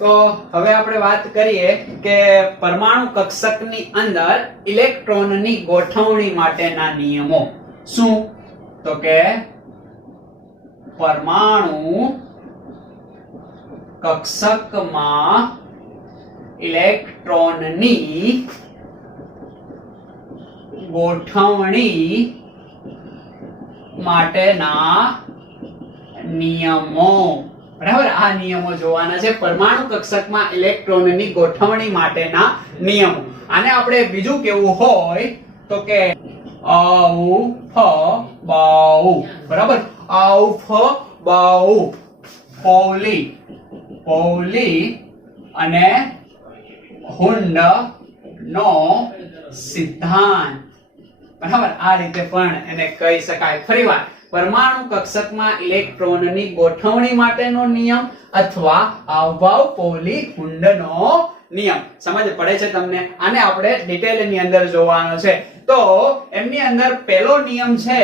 તો હવે આપણે વાત કરીએ કે પરમાણુ કક્ષકની અંદર ઇલેક્ટ્રોનની ગોઠવણી માટેના નિયમો. શું? તો કે પરમાણુ કક્ષકમાં ઇલેક્ટ્રોનની ગોઠવણી માટેના નિયમો. બરાબર, આ નિયમો જોવાના છે. પરમાણુ કક્ષકમાં ઇલેક્ટ્રોનની ગોઠવણી માટેના નિયમો. આને આપણે બીજું કેવું હોય તો કે અવફબાઉ. બરાબર, અવફબાઉ, પૌલી અને હુન્ડ નો સિદ્ધાંત. બરાબર, આ રીતે પણ એને કહી શકાય. ફરીવાર, પરમાણુ કક્ષકમાં ઇલેક્ટ્રોનની ગોઠવણી માટેનો નિયમ અથવા હાવભાવ પૌલી હુન્ડનો નિયમ. સમજ પડે છે તમને? આને આપણે ડિટેલની અંદર જોવાનો છે. તો એમની અંદર પહેલો નિયમ છે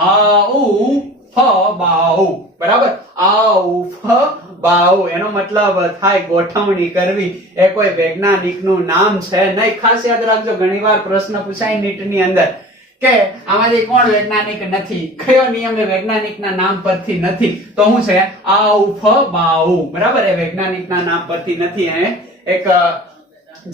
હાઉફબાઉ. બરાબર, હાઉફબાઉ એનો મતલબ થાય ગોઠવણી કરવી. એ કોઈ વૈજ્ઞાનિકનું નામ છે નહીં. ખાસ યાદ રાખજો, ઘણીવાર પ્રશ્ન પૂછાય નીટની અંદર કે આમાંથી કોણ વૈજ્ઞાનિક નથી, કયો નિયમ એ વૈજ્ઞાનિકના નામ પરથી નથી. તો શું છે? હાઉફબાઉ. બરાબર, એ વૈજ્ઞાનિકના નામ પરથી નથી. એક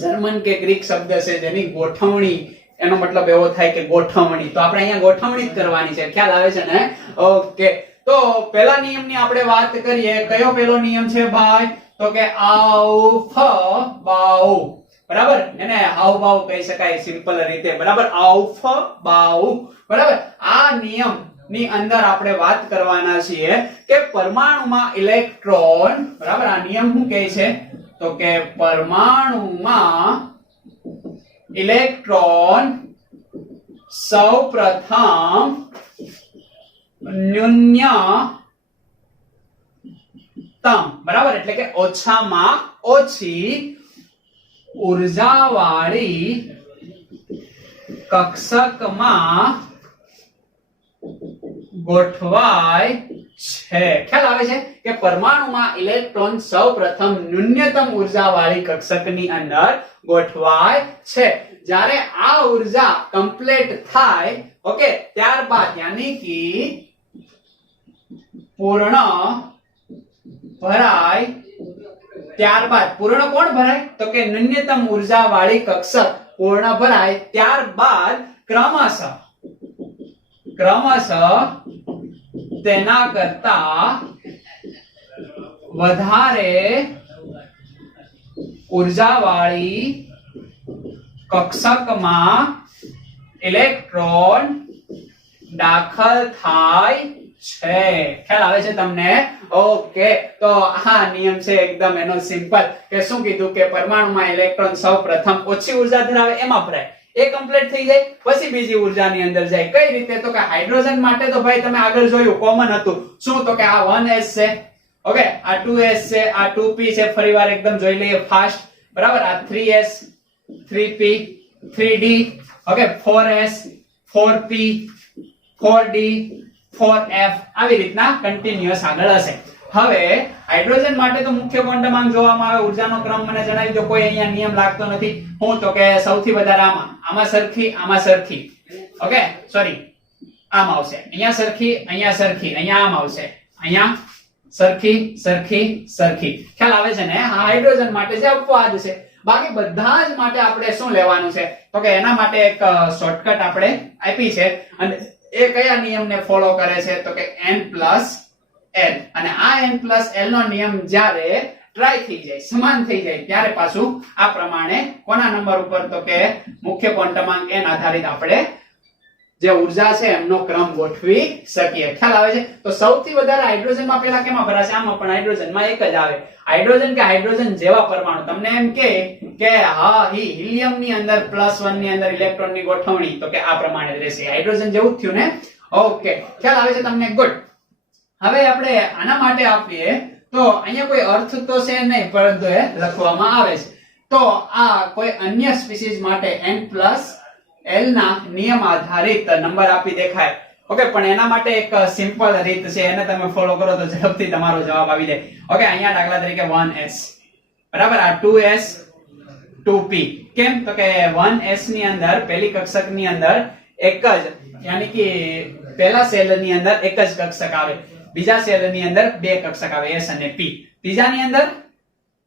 જર્મન કે ગ્રીક શબ્દ છે જેની ગોઠવણી, એનો મતલબ એવો થાય કે ગોઠવણી. તો આપણે અહીંયા ગોઠવણી જ કરવાની છે. ખ્યાલ આવે છે ને? ઓકે, તો પહેલા નિયમની આપણે વાત કરીએ. કયો પહેલો નિયમ છે ભાઈ? તો કે હાઉફબાઉ. બરાબર, એને હાવભાવ કહી શકાય સિમ્પલ રીતે. બરાબર, હાઉફબાઉ. બરાબર, આ નિયમ ની અંદર આપણે વાત કરવાના છીએ કે પરમાણુમાં ઇલેક્ટ્રોન. બરાબર, આ નિયમ શું કહે છે? તો કે પરમાણુમાં ઇલેક્ટ્રોન સૌપ્રથમ ન્યૂનતમ, બરાબર, એટલે કે ઓછામાં ઓછી ઉર્જાવાળી કક્ષકમાં ગોઠવાય છે. ખ્યાલ આવે છે કે પરમાણુમાં ઇલેક્ટ્રોન સૌપ્રથમ ન્યૂનતમ ઉર્જાવાળી કક્ષકની અંદર ગોઠવાય છે. જ્યારે આ ઉર્જા કમ્પ્લીટ થાય, ઓકે, ત્યારબાદ યાની કે પૂર્ણ ભરાય, ત્યારબાદ પૂર્ણ કોણ ભરાય? તો કે ન્યૂનતમ ઉર્જા વાળી કક્ષક પૂર્ણ ભરાય ત્યારબાદ ક્રમશઃ તેના કરતા વધારે ઉર્જા વાળી કક્ષકમાં ઇલેક્ટ્રોન દાખલ થાય છે. ખ્યાલ આવે છે તમને? ઓકે, તો આ નિયમ છે એકદમ એનો સિમ્પલ કે શું કીધું કે પરમાણુમાં ઇલેક્ટ્રોન સૌપ્રથમ ઓછી ઉર્જા ધરાવે એમાં ભરાય. એ કમ્પ્લીટ થઈ જાય પછી બીજી ઉર્જાની અંદર જાય. કઈ રીતે? તો કે હાઇડ્રોજન માટે તો ભાઈ તમે આગળ જોયું, કોમન હતું. શું? તો કે આ 1s છે, ઓકે, આ 2s છે, આ 2p છે. ફરીવાર એકદમ જોઈ લઈએ ફાસ્ટ. બરાબર, આ 3s, 3p, 3d, okay, 4s, 4p, 4d, 4f, આવી રીતના કન્ટિન્યુઅસ આગળ હશે. હવે હાઇડ્રોજન માટે તો મુખ્ય ક્વોન્ટમાંક જોવામાં આવે. ઉર્જાનો ક્રમ મને જણાવી દો. કોઈ અહીંયા નિયમ લાગતો નથી. હું તો કે સૌથી વધારે આમાં સરખી, આમાં સરખી, ઓકે, સોરી, આમ આવશે. અહીંયા સરખી, અહીંયા સરખી, અહીંયા આમ આવશે, અહીંયા સરખી, સરખી, સરખી. ખ્યાલ આવે છે ને? આ હાઇડ્રોજન માટે જે અપવાદ છે. બાકી બધા જ માટે આપણે શું લેવાનું છે? તો કે એના માટે એક શોર્ટકટ આપણે આપી છે અને એ કયા નિયમને ફોલો કરે છે? તો કે n+l. અને આ n+l નો નિયમ જ્યારે ટ્રાય થઈ જાય, સમાન થઈ જાય, ત્યારે પાછું આ પ્રમાણે કોના નંબર ઉપર? તો કે મુખ્ય ક્વોન્ટમાંક n આધારિત આપણે જે ઉર્જા છે એમનો ક્રમ ગોઠવી શકીએ. ખ્યાલ આવે છે? તો સૌથી વધારે હાઇડ્રોજનમાં પહેલા કેમાં ભરાશે? આમાં પણ હાઇડ્રોજનમાં એક જ આવે. હાઇડ્રોજન કે હાઇડ્રોજન જેવા પરમાણુ. તમને એમ કે હા હિલિયમ ની અંદર +1 ની અંદર ઇલેક્ટ્રોન ની ગોઠવણી, તો કે આ પ્રમાણે રહેશે. હાઇડ્રોજન જેવું જ થયું ને? ઓકે, ખ્યાલ આવે છે તમને? ગુડ. હવે આપણે આના માટે આપીએ તો અહીંયા કોઈ અર્થ તો છે નહીં, પરંતુ એ લખવામાં આવે છે. તો આ કોઈ અન્ય સ્પીસીઝ માટે n+l ના નિયમ આધારિત નંબર આપી દેખાય, ઓકે, પણ એના માટે એક સિમ્પલ રીત છે, એને તમે ફોલો કરો તો ઝડપથી તમારો જવાબ આવી જાય. ઓકે, અહીંયા દાખલા તરીકે 1s બરાબર, આ 2s 2p. કેમ? તો કે 1s ની અંદર પહેલી કક્ષક ની અંદર એક જ, યાની કે પહેલા સેલ ની અંદર એક જ કક્ષક આવે, બીજા સેલ ની અંદર બે કક્ષક આવે s અને p. ત્રીજા ની અંદર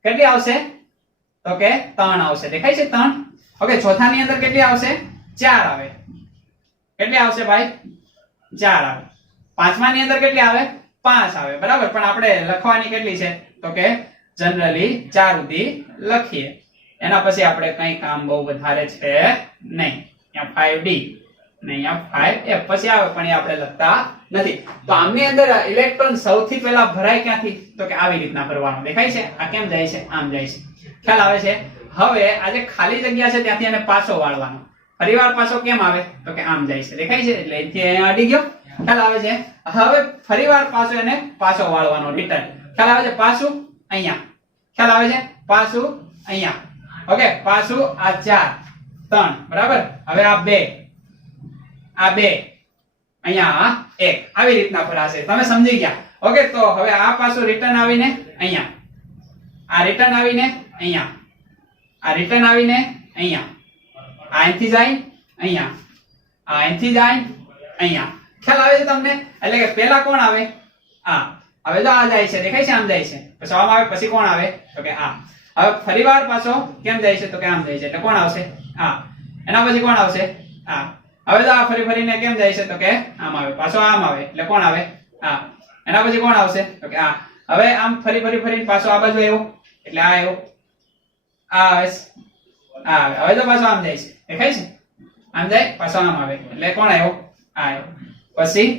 કેટલી આવશે? તો કે 3 આવશે. દેખાય છે 3? ઓકે, ચોથા ની અંદર કેટલી આવશે? 4 આવે. કેટલી આવશે ભાઈ? 4 આવે. પાંચમા ની અંદર કેટલી આવે? 5 આવે. બરાબર, પણ આપણે લખવાની કેટલી છે? તો કે જનરલી 4 સુધી લખીએ, એના પછી આપણે કઈ કામ બહુ વધારે છે નહીં. અહીંયા 5d ને અહીંયા 5f પછી આવે, પણ એ આપણે લખતા નથી. તો આમની અંદર ઇલેક્ટ્રોન સૌથી પહેલા ભરાય ક્યાંથી? તો કે આવી રીતના ભરવાનો. દેખાય છે? આ કેમ જાય છે? આમ જાય છે. ખ્યાલ આવે છે? હવે આ જે ખાલી જગ્યા છે ત્યાંથી એને પાછો વાળવાનો. ફરીવાર પાછો કેમ આવે? તો કે આમ જાય છે. દેખાય છે? એટલે અહીંથી અહીંયા અડી ગયો. ખ્યાલ આવે છે? હવે ફરીવાર પાછો એને પાછો વાળવાનો, રિટર્ન. ખ્યાલ આવે છે? પાછું અહીંયા. ખ્યાલ આવે છે? પાછું અહીંયા. ઓકે, પાછું આ 4 3 બરાબર. હવે આ 2 અહીંયા 1 આવી રીતના ભરાશે. તમે સમજી ગયા? ઓકે, તો હવે આ પાછું રિટર્ન આવીને અહીંયા, આ રિટર્ન આવીને અહીંયા, આ રિટર્ન આવીને અહીંયા, આ અહીંથી જાય અહીંયા, આ અહીંથી જાય અહીંયા. ખ્યાલ આવે છે તમને? એટલે કે પહેલા કોણ આવે? આ. હવે જો આ જાય છે, દેખાય છે? આમ જાય છે. પછી આમ આવે, પછી કોણ આવે? તો કે આ. હવે ફરીવાર પાછો કેમ જાય છે? તો કે આમ જાય છે. એટલે કોણ આવશે? આ. એના પછી કોણ આવશે? આ. હવે જો આ ફરી ફરીને કેમ જાય છે? તો કે આમ આવે, પાછો આમ આવે. એટલે કોણ આવે? આ. એના પછી કોણ આવશે? તો કે આ. હવે આમ ફરીને પાછો આ બાજુ આવ્યો, એટલે આ આવ્યો, આ આવે, આ આવે. હવે તો પાછો આમ જાય છે. દેખાય છે? આમ જાય, પાછો આમ આવે. એટલે કોણ આવ્યો? આ આવ્યો. પછી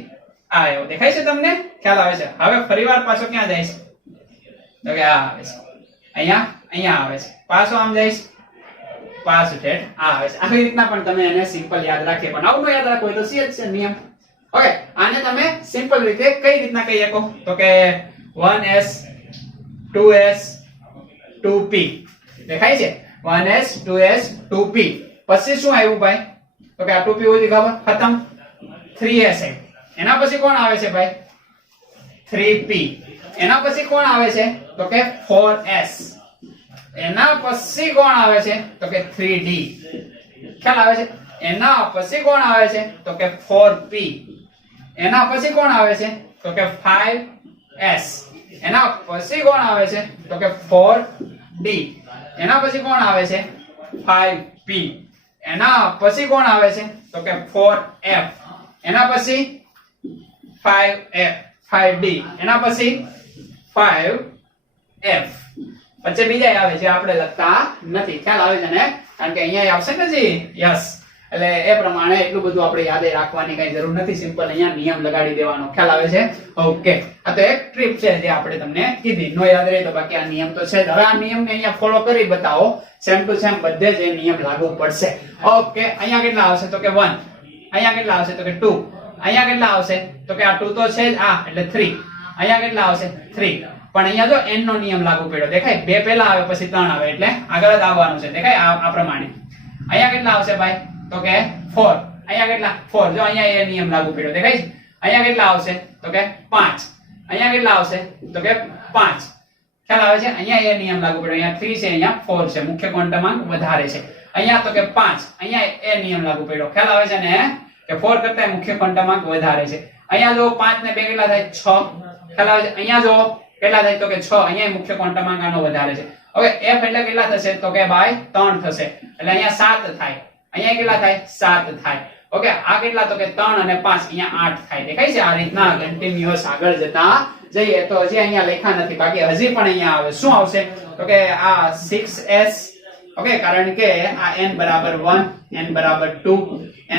આ આવ્યો. દેખાય છે તમને? ખ્યાલ આવે છે? હવે ફરીવાર પાછો ક્યાં જાય છે? તો કે આ આવે છે. અહીંયા આવે છે. પાછો આમ જાય છે, પાછું ઠેઠ આ આવે છે. આવી રીતના પણ તમે એને સિમ્પલ યાદ રાખીએ, પણ આવું યાદ રાખો તો સી જ છે નિયમ. ઓકે, આને તમે સિમ્પલ રીતે કઈ રીતના કહી શકો? તો કે 1s 2s 2p. દેખાય છે? 1s 2s 2p. પછી શું આવ્યું ભાઈ? તો કે આ 2p હોય ખબર? ખતમ. 3s આવ્યું. એના પછી કોણ આવે છે ભાઈ? 3p. એના પછી કોણ આવે છે? તો કે 4s. એના પછી કોણ આવે છે? તો કે 3d. ખ્યાલ આવે છે? એના પછી કોણ આવે છે? તો કે 4p. એના પછી કોણ આવે છે? તો કે 5s. એના પછી કોણ આવે છે? તો કે 4d. એના પછી કોણ આવે છે? 5p. એના પછી કોણ આવે છે? તો કે 4f. એના પછી 5f 5d. એના પછી 5f. પછી બીજા આવે છે, આપણે લખતા નથી. ખ્યાલ આવે છે ને? કારણ કે અહીંયા આવશે ને જી યસ, એટલે એ પ્રમાણે એટલું બધું આપણે યાદ રાખવાની કઈ જરૂર નથી. સિમ્પલ અહીંયા નિયમ લગાડી દેવાનો. ખ્યાલ આવે છે? ઓકે, આ તો એક ટ્રીપ છે જે આપણે તમને કીધી. નો યાદ રહે તો બાકી આ નિયમ તો છે જ. હવે આ નિયમને અહીંયા ફોલો કરી બતાવો. સેમ ટુ સેમ બધે જ એ નિયમ લાગુ પડશે. ઓકે, અહીંયા કેટલા આવશે? તો કે 1. અહીંયા કેટલા આવશે? તો કે 2. અહીંયા કેટલા આવશે? તો કે આ 2 તો છે જ, આ એટલે 3. અહીંયા કેટલા આવશે? 3. પણ અહીંયા જો n નો નિયમ લાગુ પડ્યો. દેખાય? 2 પહેલા આવે પછી 3 આવે, એટલે આગળ જ આવવાનું છે. દેખાય? આ પ્રમાણે. અહીંયા કેટલા આવશે ભાઈ? તો કે 4. અહીંયા કેટલા? 4. જો અહીંયા એ નિયમ લાગુ પડ્યો. દેખાય છે? અહીંયા કેટલા આવશે? તો કે 5. અહીંયા કેટલા આવશે? તો કે 5. ખ્યાલ આવે છે? અહીંયા એ નિયમ લાગુ પડ્યો. અહીંયા 3 છે, અહીંયા 4 છે. મુખ્ય ક્વોન્ટમાંક વધારે છે. અહીંયા તો કે 5. અહીંયા એ નિયમ લાગુ પડ્યો. ખ્યાલ આવે છે ને? કે 4 કરતા મુખ્ય ક્વોન્ટમાંક વધારે છે. અહીંયા જો 5 ને 2 કેટલા થાય? 6. ખ્યાલ આવે છે? અહીંયા જો કેટલા થાય? તો કે 6. અહીંયા મુખ્ય ક્વોન્ટમાંક આનો વધારે છે. હવે f એટલે કેટલા થશે? તો કે બાય 3 થશે. એટલે અહીંયા 7 થાય. અહીંયા કેટલા થાય? 7 થાય. ઓકે, આ કેટલા? તો કે 3 અને 5. અહીંયા 8 થાય. દેખાય છે? આ રીતના કન્ટિન્યુઅસ આગળ જતા જઈએ. તો હજી અહીંયા લખ્યા નથી, બાકી હજી પણ અહીંયા આવે. શું આવશે? તો કે આ 6s. ઓકે, કારણ કે આ n બરાબર 1, n બરાબર 2,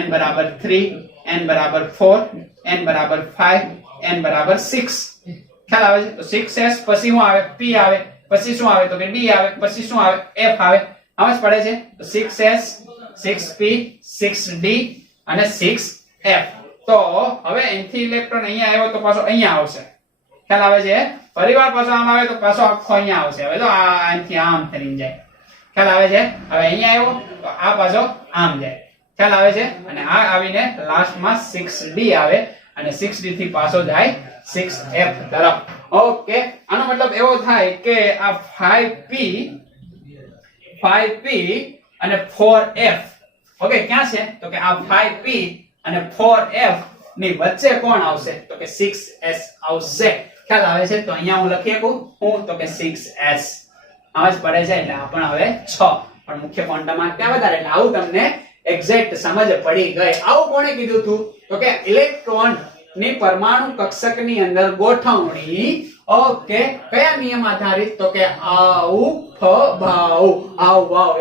n બરાબર 3, n બરાબર 4, n બરાબર 5, n બરાબર 6. ખ્યાલ આવે છે? તો 6s પછી શું આવે? p આવે. પછી શું આવે? તો કે d આવે. પછી શું આવે? f આવે. સમજ પડે છે? તો 6s 6p 6d અને 6f. તો હવે અહીંથી ઇલેક્ટ્રોન અહીંયા આવ્યો તો પાછો અહીંયા આવશે. ખ્યાલ આવે છે? ફરીવાર પાછો આમ આવે તો પાછો આખો અહીંયા આવશે. હવે તો અહીંથી આમ ફરીને જાય. ખ્યાલ આવે છે? હવે અહીંયા આવ્યો તો આ પાછો આમ જાય. ખ્યાલ આવે છે? અને આ આવીને લાસ્ટમાં 6d આવે અને 6d થી પાછો જાય 6f તરફ. ઓકે, આનો મતલબ એવો થાય કે આ 5p અને 4f ઓકે ક્યાં છે? તો કે આ 5p અને 4f ની વચ્ચે કોણ આવશે? તો કે 6s આવશે. ખ્યાલ આવે છે? તો અહીંયા હું લખી શકું હું તો કે 6s આજ પડે છે એટલે આ પણ હવે 6 પણ મુખ્ય ક્વોન્ટમ આંક ક્યાં વધારે એટલે આવું તમને એક્ઝેક્ટ સમજ પડી ગઈ. આવું કોણે કીધું હતું? તો કે ઇલેક્ટ્રોન ની પરમાણુ કક્ષકની અંદર ગોઠવણી ઓકે કયા નિયમ આધારિત? તો કે આવ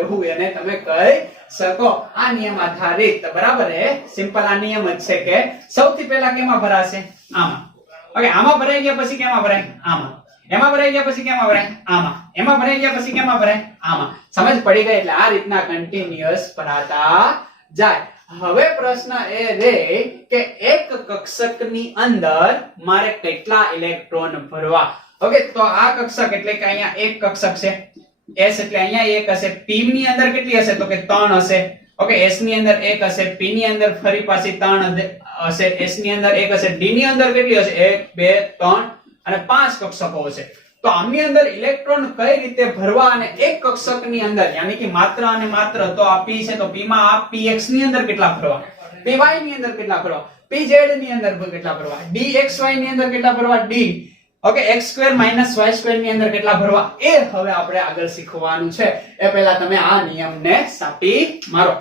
એવું એને તમે કહી શકો. આ નિયમ આધારિત બરાબર હે. સિમ્પલ આ નિયમ જ છે કે સૌથી પહેલા કેમાં ભરાશે? આમાં. ઓકે, આમાં ભરાઈ ગયા પછી કેમાં ભરાય? આમાં. એમાં ભરાઈ ગયા પછી કેમાં ભરાય? આમાં. એમાં ભરાઈ ગયા પછી કેમાં ભરાય? આમાં. સમજ પડી ગઈ? એટલે આ રીતના કન્ટિન્યુઅસ ભરાતા જાય. હવે પ્રશ્ન એ રે કે એક કક્ષકની અંદર મારે કેટલા ઇલેક્ટ્રોન ભરવા? ઓકે, તો આ કક્ષક એટલે કે અહીંયા એક કક્ષક છે S એટલે અહીંયા એક હશે. P ની અંદર કેટલી હશે? તો કે 3 હશે. ઓકે, S ની અંદર એક હશે, P ની અંદર ફરી પાછી 3 હશે, S ની અંદર એક હશે, D ની અંદર કેટલી હશે? 1 2 3 અને 5 કક્ષકો હશે. તો આમની અંદર ઇલેક્ટ્રોન કઈ રીતે ભરવા? અને એક કક્ષકની અંદર યાની કે માત્ર અને માત્ર તો આ P છે તો P માં આ Px ની અંદર કેટલા ભરવા? Py ની અંદર કેટલા ભરવા? Pz ની અંદર કેટલા ભરવા? Dxy ની અંદર કેટલા ભરવા? D ઓકે x2 - y2 ની અંદર કેટલા ભરવા? એ હવે આપણે આગળ શીખવાનું છે. એ પહેલા તમે આ નિયમને સાપી મારો.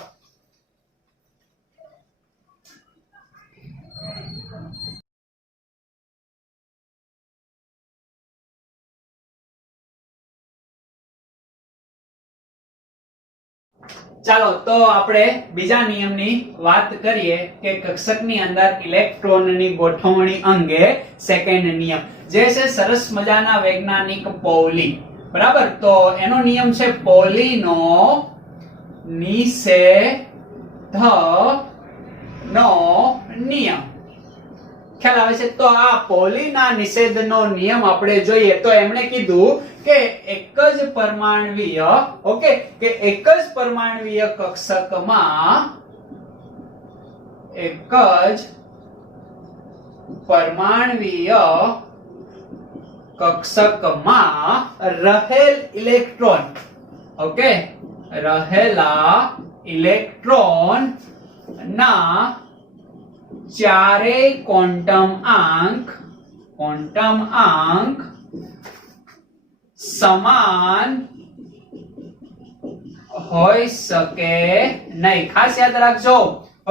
ચાલો તો આપણે બીજા નિયમની વાત કરીએ કે કક્ષકની અંદર ઇલેક્ટ્રોનની ગોઠવણી અંગે સેકન્ડ નિયમ જે છે સરસ મજાના વૈજ્ઞાનિક પૌલી. બરાબર, તો એનો નિયમ છે પૌલીનો નિષેધનો નિયમ. ખ્યાલ આવે છે? તો આ પૌલીના નિષેધનો નિયમ આપણે જોઈએ તો એમણે કીધું કે એક જ પરમાણ્વીય ઓકે કે એક જ પરમાણ્વીય કક્ષકમાં રહેલ ઇલેક્ટ્રોન ઓકે રહેલા ઇલેક્ટ્રોન ના ચારેય ક્વોન્ટમ આંક સમાન હોઈ શકે નહીં. ખાસ યાદ રાખજો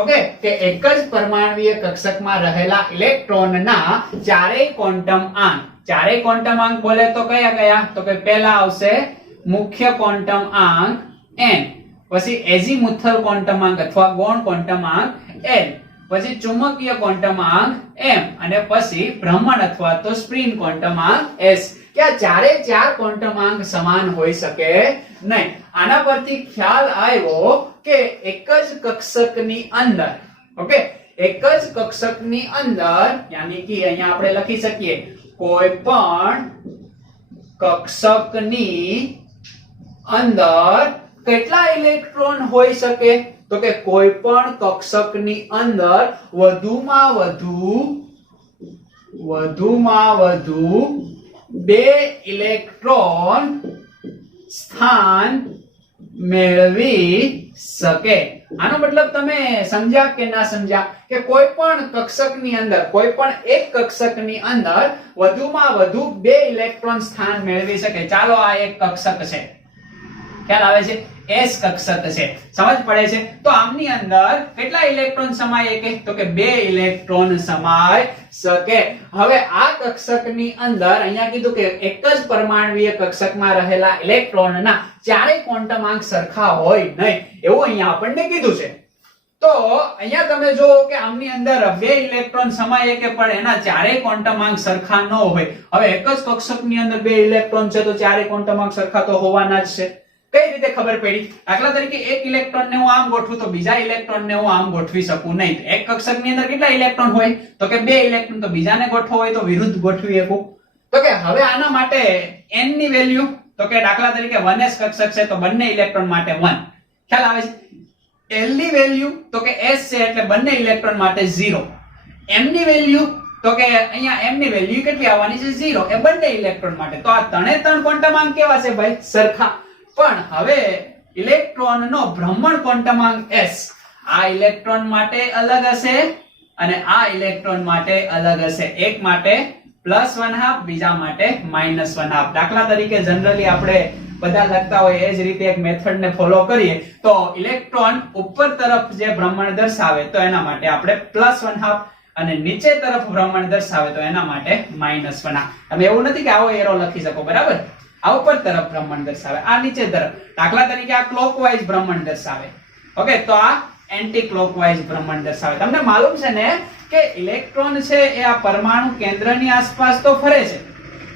ઓકે કે એક જ પરમાણ્વીય કક્ષકમાં રહેલા ઇલેક્ટ્રોનના ચારેય ક્વોન્ટમ આંક બોલે તો કયા કયા? તો કે પહેલા આવશે મુખ્ય ક્વોન્ટમ આંક n, પછી એઝીમુથલ ક્વોન્ટમ આંક અથવા ગૌણ ક્વોન્ટમ આંક l, પછી ચુંબકીય ક્વોન્ટમ આંક m અને પછી ભ્રમણ અથવા તો સ્પિન ક્વોન્ટમ આંક s. કે આ ચારે ચાર ક્વોન્ટમ આંક સમાન હોઈ શકે નહીં. આના પરથી ખ્યાલ આવ્યો કે એક જ કક્ષકની અંદર ઓકે એક જ કક્ષકની અંદર યાની કે અહીંયા આપણે લખી શકીએ કોઈ પણ કક્ષકની અંદર કેટલા ઇલેક્ટ્રોન હોઈ શકે? તો કે કોઈ પણ કક્ષકની અંદર વધુમાં વધુ 2 ઇલેક્ટ્રોન સ્થાન મેળવી શકે. આનો મતલબ તમે સમજ્યા કે ના સમજ્યા? કે કોઈ પણ કક્ષકની અંદર કોઈ પણ એક કક્ષકની અંદર વધુમાં વધુ 2 ઇલેક્ટ્રોન સ્થાન મેળવી શકે. ચાલો આ એક કક્ષક છે. ખ્યાલ આવે છે? S કક્ષક છે. સમજ પડે છે? તો આમની અંદર કેટલા ઇલેક્ટ્રોન સમાય શકે? તો કે 2 ઇલેક્ટ્રોન સમાય શકે. હવે આ કક્ષકની અંદર અહીંયા કીધું કે એક જ પરમાણ્વીય કક્ષકમાં રહેલા ઇલેક્ટ્રોનના ચારેય ક્વોન્ટમ આંક સરખા હોય નહીં એવું અહીંયા આપણને કીધું છે. તો અહીંયા તમે જુઓ કે આમની અંદર 2 ઇલેક્ટ્રોન સમાય શકે પણ એના ચારેય ક્વોન્ટમ આંક સરખા ન હોય. હવે એક જ કક્ષકની અંદર 2 ઇલેક્ટ્રોન છે તો ચારેય ક્વોન્ટમ આંક સરખા તો હોવાના જ છે. કઈ રીતે ખબર પડી? દાખલા તરીકે એક ઇલેક્ટ્રોન ને હું આમ ગોઠવું તો બીજા ઇલેક્ટ્રોન ને હું આમ ગોઠવી શકું નહીં. એક કક્ષકની અંદર કેટલા ઇલેક્ટ્રોન હોય? તો કે 2 ઇલેક્ટ્રોન. તો બીજાને ગોઠવો હોય તો વિરુદ્ધ ગોઠવી શકું. તો કે હવે આના માટે n ની વેલ્યુ તો કે દાખલા તરીકે 1s કક્ષક છે તો બંને ઇલેક્ટ્રોન માટે 1. ખ્યાલ આવે છે? L ની વેલ્યુ તો કે S છે એટલે બંને ઇલેક્ટ્રોન માટે 0. M ની વેલ્યુ તો કે અહીંયા M ની વેલ્યુ કેટલી આવવાની છે 0 એ બંને ઇલેક્ટ્રોન માટે. તો આ ત્રણે ત્રણ ક્વોન્ટમાંક કેવા છે ભાઈ સરખા. પણ હવે ઇલેક્ટ્રોનનો ભ્રમણ ક્વોન્ટમાંક S આ ઇલેક્ટ્રોન માટે અલગ હશે અને આ ઇલેક્ટ્રોન માટે અલગ હશે. એક માટે +1/2 બીજા માટે -1/2. દાખલા તરીકે જનરલી આપણે બધા લખતા હોય એ જ રીતે એક મેથડ ને ફોલો કરીએ તો ઇલેક્ટ્રોન ઉપર તરફ જે ભ્રમણ દર્શાવે તો એના માટે આપણે +1/2 અને નીચે તરફ ભ્રમણ દર્શાવે તો એના માટે -1/2. તમે એવું નથી કે આવો એરો લખી શકો, બરાબર? આ ઉપર તરફ ભ્રમણ દર્શાવે, આ નીચે તરફ. દાખલા તરીકે આ ક્લોકવાઇઝ ભ્રમણ દર્શાવે, ઓકે, તો આ એન્ટી ક્લોકવાઇઝ ભ્રમણ દર્શાવે. તમને માલુમ છે ને કે ઇલેક્ટ્રોન છે એ આ પરમાણુ કેન્દ્રની આસપાસ તો ફરે છે,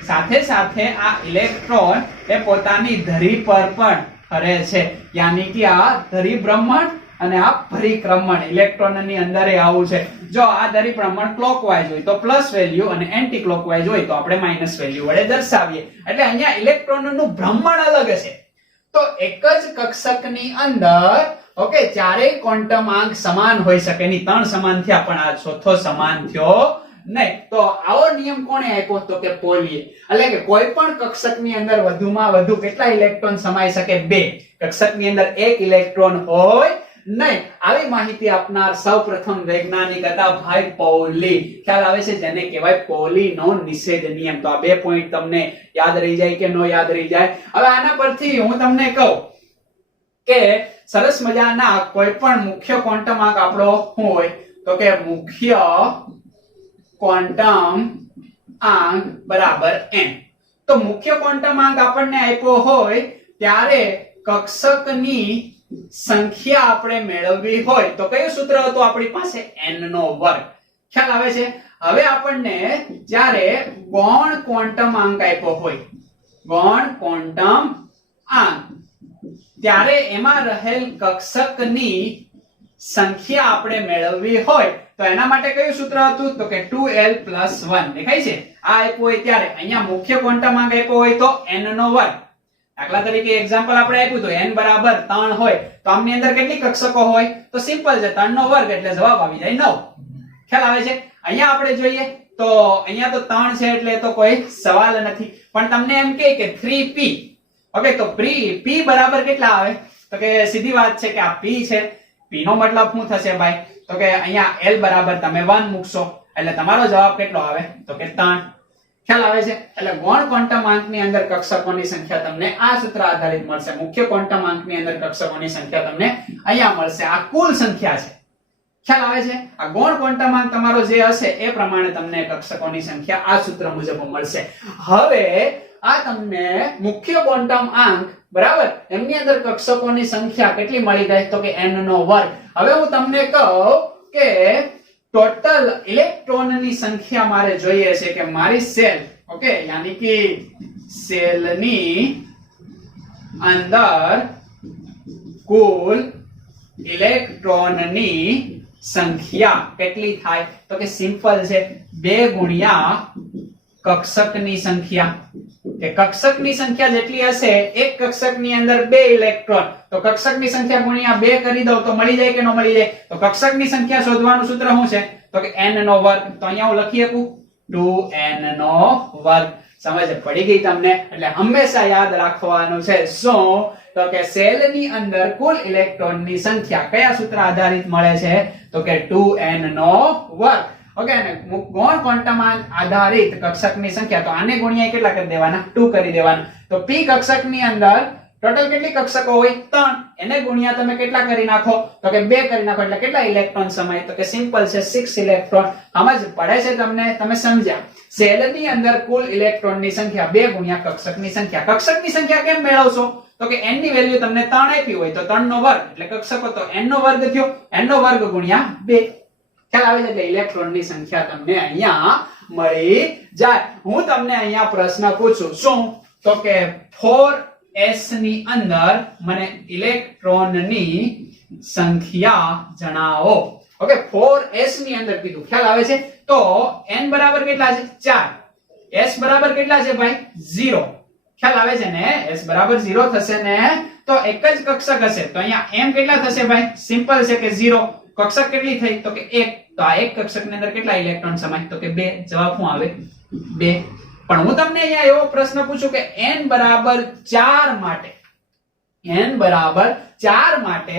સાથે સાથે આ ઇલેક્ટ્રોન એ પોતાની ધરી પર પણ ફરે છે. યાની કે આ ધરી ભ્રમણ અને આ પરિક્રમણ ઇલેક્ટ્રોનની અંદર આવું છે. જો આ ધરી ભ્રમણ ક્લોકવાઇઝ હોય તો પ્લસ વેલ્યુ અને એન્ટી ક્લોકવાઇઝ હોય તો આપણે માઈનસ વેલ્યુ વડે દર્શાવીએ. એટલે અહીંયા ઇલેક્ટ્રોનનું ભ્રમણ અલગ છે. તો એક જ કક્ષકની અંદર ઓકે ચારેય ક્વોન્ટમ આંક સમાન હોઈ શકે નહીં. 3 સમાન થયા પણ આ ચોથો સમાન થયો નહીં. તો આવો નિયમ કોણે આપ્યો તો કે પોલીએ. એટલે કે કોઈ પણ કક્ષકની અંદર વધુમાં વધુ કેટલા ઇલેક્ટ્રોન સમાઈ શકે? 2. કક્ષકની અંદર એક ઇલેક્ટ્રોન હોય નહીં. આવી માહિતી આપનાર સૌપ્રથમ વૈજ્ઞાનિક હતા ભાઈ પૌલી. ખ્યાલ આવે છે? જેને કહેવાય પૌલીનો નિષેધ નિયમ. તો આ 2 પોઈન્ટ તમને યાદ રહી જાય કે નો યાદ રહી જાય? હવે આના પરથી હું તમને કહું કે સરસ મજાના કોઈ પણ મુખ્ય ક્વોન્ટમ આંક આપણો શું હોય તો કે મુખ્ય ક્વોન્ટમ આંક બરાબર n. તો મુખ્ય ક્વોન્ટમ આંક આપણને આપ્યો હોય ત્યારે કક્ષકની સંખ્યા આપણે મેળવવી હોય તો કયું સૂત્ર હતું આપણી પાસે? n નો વર્ગ. ખ્યાલ આવે છે? હવે આપણને જ્યારે ગૌણ ક્વોન્ટમ આંક આપ્યો હોય, ગૌણ ક્વોન્ટમ આંક, ત્યારે એમાં રહેલ કક્ષકની સંખ્યા આપણે મેળવવી હોય તો એના માટે કયું સૂત્ર હતું તો કે 2l + 1. દેખાય છે? આ આપ્યો હોય ત્યારે અહીંયા મુખ્ય ક્વોન્ટમ આંક આપ્યો હોય તો n નો વર્ગ. દાખલા તરીકે એક્ઝામ્પલ આપણે આપ્યું તો n બરાબર 3 હોય તો આમની અંદર કેટલી કક્ષકો હોય? તો સિમ્પલ છે, 3 નો વર્ગ એટલે જવાબ આવી જાય 9. ખ્યાલ આવે છે? અહીંયા આપણે જોઈએ તો અહીંયા તો 3 છે એટલે તો કોઈ સવાલ નથી. પણ તમને એમ કહે કે 3p, ઓકે, તો p બરાબર કેટલા આવે? તો કે સીધી વાત છે કે આ p છે. p નો મતલબ શું થશે ભાઈ? તો કે અહીંયા l બરાબર તમે 1 મૂકશો એટલે તમારો જવાબ કેટલો આવે? તો કે 3. ખ્યાલ આવે છે? એટલે ગૌણ ક્વોન્ટમ આંકની અંદર કક્ષકોની સંખ્યા તમને આ સૂત્ર આધારિત મળશે. મુખ્ય ક્વોન્ટમ આંકની અંદર કક્ષકોની સંખ્યા તમને અહીંયા મળશે. આ કુલ સંખ્યા છે. ખ્યાલ આવે છે? આ ગૌણ ક્વોન્ટમ આંક તમારો જે હશે એ પ્રમાણે તમને કક્ષકોની સંખ્યા આ સૂત્ર મુજબ મળશે. હવે આ તમને મુખ્ય ક્વોન્ટમ આંક બરાબર એમની અંદર કક્ષકોની સંખ્યા કેટલી મળી જાય તો કે n નો વર્ગ. હવે હું તમને કહું કે ટોટલ ઇલેક્ટ્રોનની સંખ્યા મારે જોઈએ છે કે મારી સેલ, ઓકે, યાની કે સેલની અંદર કુલ ઇલેક્ટ્રોનની સંખ્યા કેટલી થાય તો કે સિમ્પલ છે 2 ગુણ્યા કક્ષકની સંખ્યા. કે કક્ષકની સંખ્યા જેટલી હશે એક કક્ષકની અંદર 2 ઇલેક્ટ્રોન તો કક્ષકની સંખ્યા ગુણ્યા 2 કરી દઉં તો મળી જાય કે ન મળી જાય? તો કક્ષકની સંખ્યા શોધવાનું સૂત્ર શું છે તો કે n નો વર્ગ. તો અહીંયા હું લખી શકું 2n નો વર્ગ. સમજ પડી ગઈ તમને? એટલે હંમેશા યાદ રાખવાનું છે શું તો કે સેલની અંદર કુલ ઇલેક્ટ્રોનની સંખ્યા કયા સૂત્ર આધારિત મળે છે તો કે 2n નો વર્ગ. ઓકે, અને ગૌણ ક્વોન્ટમ આંક આધારિત કક્ષકની સંખ્યા તો આને ગુણ્યા કેટલા કરી દેવાના? 2 કરી દેવાના. તો p કક્ષકની અંદર ટોટલ કેટલી કક્ષકો હોય? 3. એને ગુણ્યા તમે કેટલા કરી નાખો તો કે 2 કરી નાખો એટલે કેટલા ઇલેક્ટ્રોન સમાય તો કે સિમ્પલ છે 6 ઇલેક્ટ્રોન. સમજ પડે છે તમને? તમે સમજ્યા? સેલની અંદર કુલ ઇલેક્ટ્રોનની સંખ્યા 2 ગુણ્યા કક્ષકની સંખ્યા. કક્ષકની સંખ્યા કેમ મેળવશો તો કે n ની વેલ્યુ તમને 3 આપી હોય તો 3 નો વર્ગ એટલે કક્ષકો તો n નો વર્ગ થયો. n નો વર્ગ ગુણ્યા 2. ખ્યાલ આવે છે? એટલે ઇલેક્ટ્રોનની સંખ્યા તમને અહીંયા મળી જાય. હું તમને અહીંયા પ્રશ્ન પૂછું શું તો કે 4s ની અંદર મને ઇલેક્ટ્રોનની સંખ્યા જણાવો. ઓકે, 4s ની અંદર કીધું. ખ્યાલ આવે છે? તો n બરાબર કેટલા છે? 4. s બરાબર કેટલા છે ભાઈ? 0. ખ્યાલ આવે છે ને? s બરાબર 0 થશે ને તો એક જ કક્ષક હશે તો અહીંયા m કેટલા થશે ભાઈ? સિમ્પલ છે કે 0. કક્ષક કેટલી થઈ? તો કે 1. તો આ એક કક્ષકની અંદર કેટલા ઇલેક્ટ્રોન સમાય? તો કે 2. જવાબ શું આવે? 2. પણ હું તમને અહીંયા એવો પ્રશ્ન પૂછું કે n બરાબર 4 માટે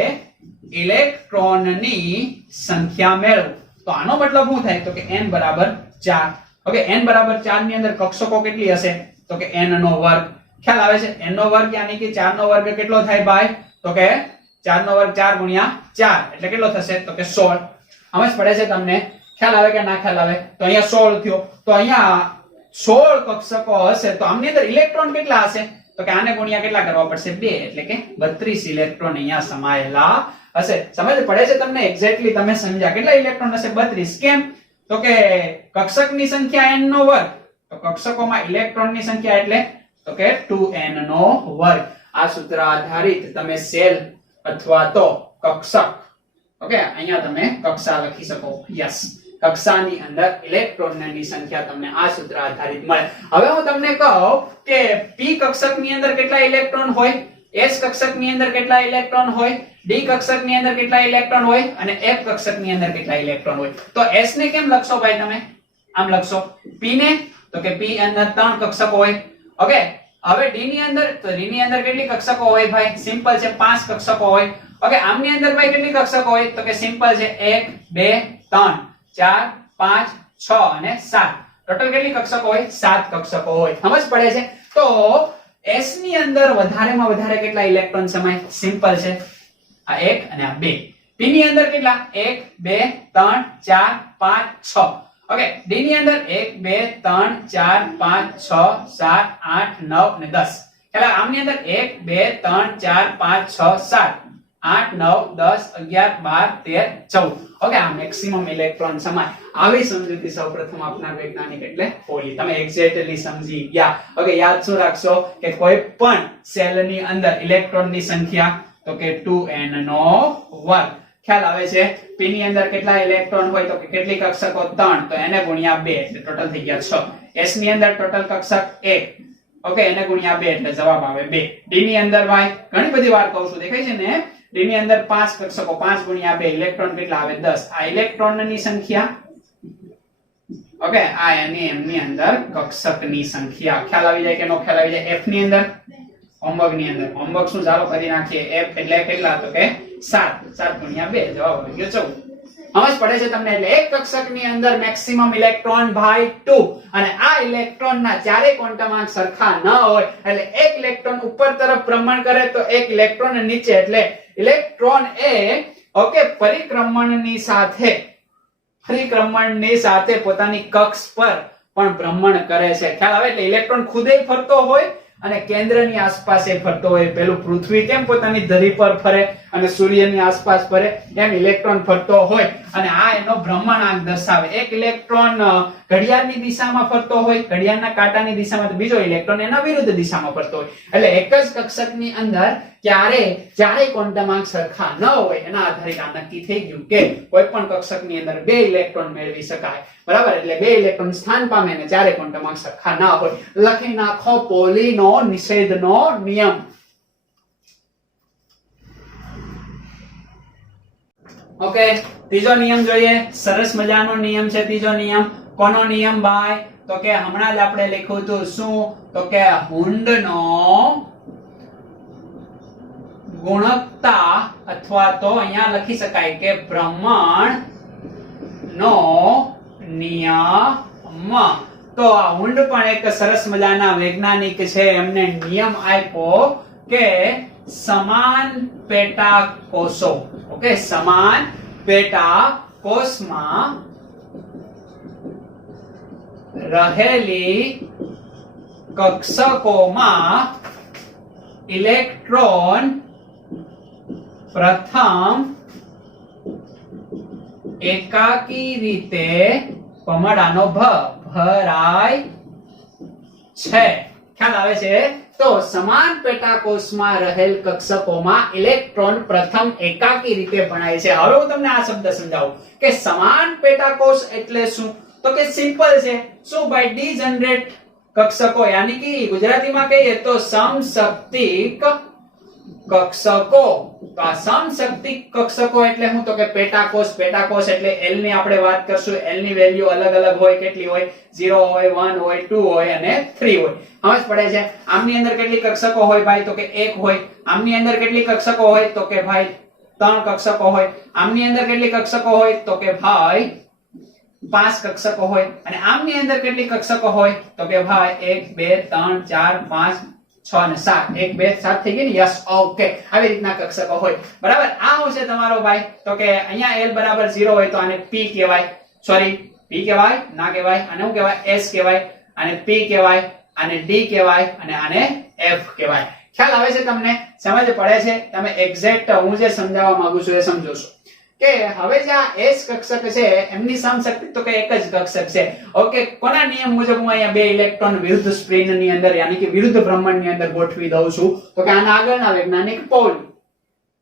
ઇલેક્ટ્રોનની સંખ્યા મેળવો. તો આનો મતલબ શું થાય? તો કે n બરાબર 4. ઓકે, n બરાબર 4 ની અંદર કક્ષકો કેટલી હશે? તો કે n નો વર્ગ. ખ્યાલ આવે છે? n નો વર્ગ યાની કે 4 નો વર્ગ કેટલો થાય ભાઈ? તો કે 4 નો વર્ગ 4 ગુણ્યા 4 એટલે કેટલો થશે? તો કે 16. સમજ પડે છે તમને? ખ્યાલ આવે કે ના ખ્યાલ આવે? તો અહીંયા 16 થયો. તો અહીંયા 16 કક્ષકો હશે તો આમની અંદર ઇલેક્ટ્રોન કેટલા હશે? તો કે આને ગુણ્યા કેટલા કરવા પડશે? 2 એટલે કે 32 ઇલેક્ટ્રોન અહીંયા સમાયેલા હશે. સમજ પડે છે તમને? એક્ઝેક્ટલી તમે સમજ્યા. કેટલા ઇલેક્ટ્રોન હશે? 32. કેમ? તો કે કક્ષકની સંખ્યા n નો વર્ગ તો કક્ષકોમાં ઇલેક્ટ્રોનની સંખ્યા એટલે તો કે 2n નો વર્ગ. આ સૂત્ર આધારિત તમે સેલ અથવા તો કક્ષક ઓકે અહીંયા તમે કક્ષા લખી શકો. યસ, કક્ષાની અંદર ઇલેક્ટ્રોનની સંખ્યા તમને આ સૂત્ર આધારિત મળે. હવે હું તમને કહું કે p કક્ષકની અંદર કેટલા ઇલેક્ટ્રોન હોય, s કક્ષકની અંદર કેટલા ઇલેક્ટ્રોન હોય, d કક્ષકની અંદર કેટલા ઇલેક્ટ્રોન હોય અને f કક્ષકની અંદર કેટલા ઇલેક્ટ્રોન હોય. તો s ને કેમ લખશો ભાઈ? તમે આમ લખશો. p ને તો કે p અંદર 3 કક્ષકો હોય. ઓકે, હવે d ની અંદર તો d ની અંદર કેટલી કક્ષકો હોય ભાઈ? સિમ્પલ છે, 5 કક્ષકો હોય. ઓકે, આમની અંદર ભાઈ કેટલી કક્ષકો હોય? તો કે સિમ્પલ છે 1 2 3 4 5 6 અને 7. ટોટલ કેટલી કક્ષકો હોય? 7 કક્ષકો હોય. સમજ પડે છે? તો s ની અંદર વધારેમાં વધારે કેટલા ઇલેક્ટ્રોન સમાય? સિમ્પલ છે, આ 1 અને આ 2. p ની અંદર કેટલા? 1 2 3 4 5 6. ઓકે, d ની અંદર 1 2 3 4 5 6 7 8 9 અને 10. એટલે આમની અંદર 1 2 3 4 5 6 7 8 9 10 11 12 13 14. ઓકે, આ મેક્સિમમ ઇલેક્ટ્રોન સમાય. આવી સમજૂતી સૌપ્રથમ આપનાર વૈજ્ઞાનિક એટલે પોલી. તમે એક્ઝેક્ટલી સમજી ગયા. ઓકે, યાદ શું રાખશો કે કોઈ પણ સેલની અંદર ઇલેક્ટ્રોનની સંખ્યા તો કે 2n નો વર્ગ. ખ્યાલ આવે છે? p ની અંદર કેટલા ઇલેક્ટ્રોન હોય? તો કે કેટલી કક્ષકો? 3. તો એને ગુણ્યા 2 એટલે ટોટલ થઈ ગયા 6. s ની અંદર ટોટલ કક્ષક 1. ઓકે, એને ગુણ્યા 2 એટલે જવાબ આવે 2. d ની અંદર ભાઈ ઘણી બધી વાર કહું છું, દેખાય છે ને? d ની અંદર 5 કક્ષકો, 5 ગુણ્યા 2 ઇલેક્ટ્રોન કેટલા આવે? 10. આ ઇલેક્ટ્રોનની સંખ્યા. ઓકે, આ એની અંદર કક્ષકની સંખ્યા. ખ્યાલ આવી જાય કે નો ખ્યાલ આવી જાય? f ની અંદર હોમવર્ક ની અંદર હોમવર્ક શું ચાલો કરી નાખીએ. f એટલે કેટલા? તો કે 7. 7 ગુણ્યા 2 જવાબ આવી ગયો 14. સમજ પડે છે તમને? એટલે એક કક્ષકની અંદર મેક્સિમમ ઇલેક્ટ્રોન ભાઈ 2 અને આ ઇલેક્ટ્રોનના ચારે ક્વોન્ટમ આંક સરખા ન હોય એટલે એક ઇલેક્ટ્રોન ઉપર તરફ ભ્રમણ કરે તો એક ઇલેક્ટ્રોન નીચે. એટલે ઇલેક્ટ્રોન એ ઓકે પરિક્રમણની સાથે પોતાની કક્ષ પર પણ ભ્રમણ કરે છે. ખ્યાલ આવે? એટલે ઇલેક્ટ્રોન ખુદે ફરતો હોય અને કેન્દ્રની આસપાસ એ ફરતો હોય. પેલું પૃથ્વી કેમ પોતાની ધરી પર ફરે અને સૂર્યની આસપાસ ફરે એમ ઇલેક્ટ્રોન ફરતો હોય અને આ એનો ભ્રમણાંક દર્શાવે. એક ઇલેક્ટ્રોન ઘડિયાળની દિશામાં ફરતો હોય, ઘડિયાળના કાંટાની દિશામાં, તો બીજો ઇલેક્ટ્રોન એના વિરુદ્ધ દિશામાં ફરતો હોય. એટલે એક જ કક્ષકની અંદર ચારેય ક્વોન્ટમ આંક સરખા ન હોય એના આધારિત આ નક્કી થઈ ગયું કે કોઈ પણ કક્ષકની અંદર 2 ઇલેક્ટ્રોન મેળવી શકાય. બરાબર? એટલે 2 ઇલેક્ટ્રોન સ્થાન પામે અને ચારે ક્વોન્ટમ આંક સરખા ના હોય. લખી નાખો પોલીનો નિષેધનો નિયમ. ઓકે, ત્રીજો નિયમ જોઈએ. સરસ મજાનો નિયમ છે ત્રીજો નિયમ. કોનો નિયમ ભાઈ? તો કે હમણાં જ આપણે લખ્યું હતું. શું? તો કે હુન્ડનો ગુણકતા અથવા તો અહીંયા લખી શકાય કે ભ્રમણ નો નિયમ. તો આ હુન્ડ પણ એક સરસ મજાના વૈજ્ઞાનિક છે. એમને નિયમ આપ્યો કે સમાન પેટા કોષો ઓકે સમાન પેટા કોષમાં રહેલી કક્ષકોમાં ઇલેક્ટ્રોન પ્રથમ એકાકી રીતે પમડાનો ભરાય છે. ખ્યાલ આવે છે? તો સમાન પેટાકોષમાં રહેલ કક્ષકોમાં ઇલેક્ટ્રોન પ્રથમ એકાકી રીતે ભણાય છે. હવે હું તમને આ શબ્દ સમજાવું કે સમાન પેટાકોષ એટલે શું? તો કે સિમ્પલ છે. શું ભાઈ? ડીજનરેટ કક્ષકો યાની કે ગુજરાતીમાં કહીએ તો સમશક્તિક કક્ષકો. તો આ સમશક્તિક કક્ષકો એટલે શું? તો કે પેટાકોષ. પેટાકોષ એટલે L ની આપણે વાત કરશું. L ની વેલ્યુ અલગ અલગ હોય. કેટલી હોય? 0 હોય, 1 હોય, 2 હોય અને 3 હોય. સમજ પડે છે? આમની અંદર કેટલી કક્ષકો હોય ભાઈ? તો કે 1 હોય. આમની અંદર કેટલી કક્ષકો હોય? તો કે ભાઈ 3 કક્ષકો હોય. આમની અંદર કેટલી કક્ષકો હોય? તો કે ભાઈ 5 કક્ષકો હોય. અને આમની અંદર કેટલી કક્ષકો હોય? તો કે ભાઈ 1 2 3 4 5 6 અને 7. 1 2 7 થઈ ગઈ ને? Yes, okay. આવી રીતના કક્ષકો હોય. બરાબર. આ હું છે તમારો ભાઈ. તો કે અહીંયા L બરાબર 0 હોય તો આને P કહેવાય. સોરી, P કહેવાય ના કહેવાય? આને શું કહેવાય? S કહેવાય. આને P કહેવાય. આને D કહેવાય અને આને F કહેવાય. ખ્યાલ આવે છે તમને? સમજ પડે છે? તમે એક્ઝેક્ટ હું જે સમજાવવા માંગુ છું એ સમજો છો કે હવે જે આ S કક્ષક છે એમની સમશક્તિ તો કે એક જ કક્ષક છે. ઓકે, કોના નિયમ મુજબ હું અહીંયા બે ઇલેક્ટ્રોન વિરુદ્ધ સ્પિન ની અંદર યાની કે વિરુદ્ધ ભ્રમણ ની અંદર ગોઠવી દઉં છું? તો કે આના આગળના વૈજ્ઞાનિક પોલ.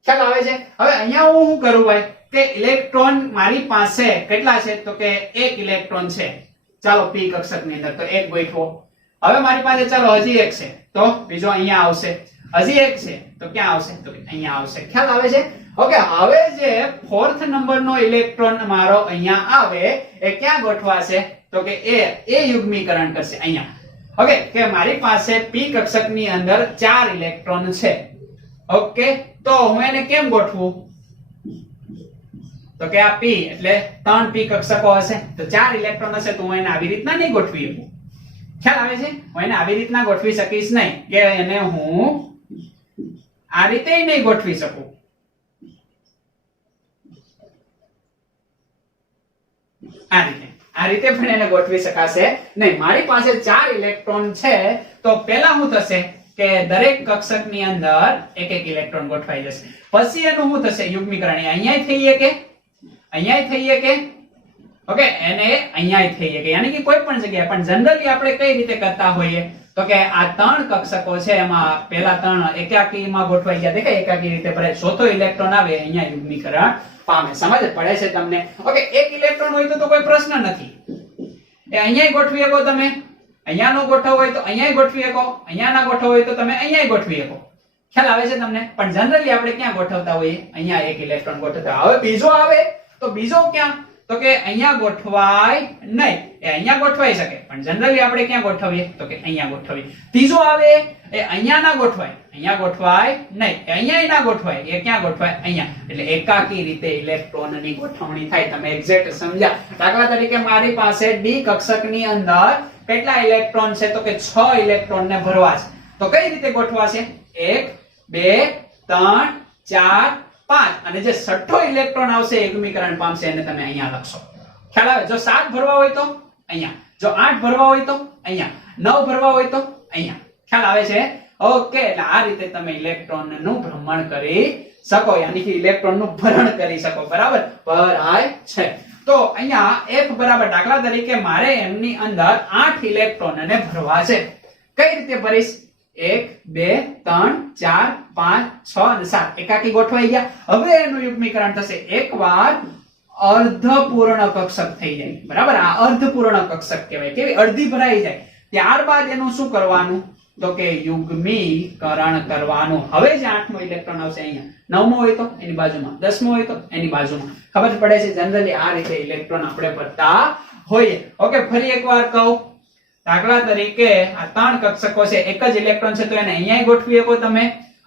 ખ્યાલ આવે છે? હવે અહીંયા હું શું કરું ભાઈ કે ઇલેક્ટ્રોન મારી પાસે કેટલા છે? તો કે એક ઇલેક્ટ્રોન છે. ચાલો P કક્ષક ની અંદર તો એક ગોઠવો. હવે મારી પાસે ચાલો હજી એક છે તો બીજો અહીંયા આવશે. હજી એક છે તો ક્યાં આવશે? તો કે અહીંયા આવશે. ખ્યાલ આવે છે? ઓકે, હવે જે 4th નંબરનો ઇલેક્ટ્રોન મારો અહીંયા આવે એ ક્યાં ગોઠવાશે? તો કે એ યુગ્મીકરણ કરશે અહીંયા. ઓકે, કે મારી પાસે P કક્ષકની અંદર 4 ઇલેક્ટ્રોન છે. ઓકે, તો હું એને કેમ ગોઠવું? તો કે આ P એટલે 3 P કક્ષકો હશે તો 4 ઇલેક્ટ્રોન હશે તો હું એને આવી રીતના નહીં ગોઠવી શકું. ખ્યાલ આવે છે? હું એને આવી રીતના ગોઠવી શકીશ નહીં કે એને હું આ રીતે નહીં ગોઠવી શકું. આ રીતે પણ એને ગોઠવી શકાશે નહીં. મારી પાસે 4 ઇલેક્ટ્રોન છે તો પહેલા શું થશે કે દરેક કક્ષકની અંદર એક એક ઇલેક્ટ્રોન ગોઠવાઈ જશે. પછી એનું શું થશે? યુગ્મીકરણ. અહીંયા થઈ શકે, અહીંયા થઈ શકે. ઓકે, એને અહીંયા થઈ શકે યાની કે કોઈ પણ જગ્યાએ. પણ જનરલી આપણે કઈ રીતે કરતા હોઈએ? તો કે આ 3 કક્ષકો છે એમાં પહેલા 3 એકાકીમાં ગોઠવાઈ ગયા. દેખાય? એકાકી રીતે ભરાય. ચોથો ઇલેક્ટ્રોન આવે અહીંયા યુગ્મીકરણ પામે. સમજ પડે છે તમને? ઓકે, એક ઇલેક્ટ્રોન હોય તો કોઈ પ્રશ્ન નથી. એ અહીંયા ગોઠવી શકો તમે. અહીંયા નો ગોઠવ હોય તો અહીંયા ગોઠવી શકો. અહીંયા ના ગોઠવ હોય તો તમે અહીંયા ગોઠવી શકો. ખ્યાલ આવે છે તમને? પણ જનરલી આપણે ક્યાં ગોઠવતા હોઈએ? અહીંયા એક ઇલેક્ટ્રોન ગોઠવતા. હવે બીજો આવે તો બીજો ક્યાં? તો કે અહીંયા ગોઠવાય નહીં. એ અહીંયા ગોઠવાઈ શકે પણ જનરલી આપણે ક્યાં ગોઠવીએ? તો કે અહીંયા ગોઠવીએ. ત્રીજો આવે એ અહીંયા ના ગોઠવાય, અહીંયા ગોઠવાય નહીં. એ અહીંયા ના ગોઠવાય, એ ક્યાં ગોઠવાય? અહીંયા. એટલે એકાકી રીતે ઇલેક્ટ્રોનની ગોઠવણી થાય. તમે એક્ઝેક્ટ સમજ્યા? દાખલા તરીકે મારી પાસે D કક્ષકની અંદર કેટલા ઇલેક્ટ્રોન છે? તો કે 6 ઇલેક્ટ્રોન ને ભરવા છે. તો કઈ રીતે ગોઠવા છે? 1 2 3 4 5 અને જે છઠ્ઠો ઇલેક્ટ્રોન આવશે યુગ્મીકરણ પામશે એને તમે અહીંયા લખશો. ખ્યાલ આવે? જો 7 ભરવા હોય તો અહીંયા, જો 8 ભરવા હોય તો અહીંયા, 9 ભરવા હોય તો અહીંયા. ખ્યાલ આવે છે? ઓકે, એટલે આ રીતે તમે ઇલેક્ટ્રોન નું ભ્રમણ કરી શકો યાની કે ઇલેક્ટ્રોન નું ભરણ કરી શકો. બરાબર? ભરાય છે. તો અહીંયા F બરાબર દાખલા તરીકે મારે એમની અંદર 8 ઇલેક્ટ્રોન ને ભરવા છે. કઈ રીતે ભરીશ? 1 2 3 4 5 6 અને 7 એકાકી ગોઠવાઈ ગયા. હવે એનું યુગ્મીકરણ થશે એકવાર અર્ધપૂર્ણ કક્ષક થઈ જાય. બરાબર? આ અર્ધપૂર્ણ કક્ષક કહેવાય. કેવી? અડધી ભરાઈ જાય. ત્યારબાદ એનું શું કરવાનું? તો કે યુગ્મીકરણ કરવાનું. હવે જે 8મો ઇલેક્ટ્રોન આવશે અહીંયા, 9મો હોય તો એની બાજુમાં, 10મો હોય તો એની બાજુમાં. ખબર પડે છે? જનરલી આ રીતે ઇલેક્ટ્રોન આપણે ભરતા હોઈએ. ઓકે, ફરી એકવાર કહું. દાખલા તરીકે આ 3 કક્ષકો છે, એક જ ઇલેક્ટ્રોન છે તો એને અહીંયા ગોઠવી શકો તમે.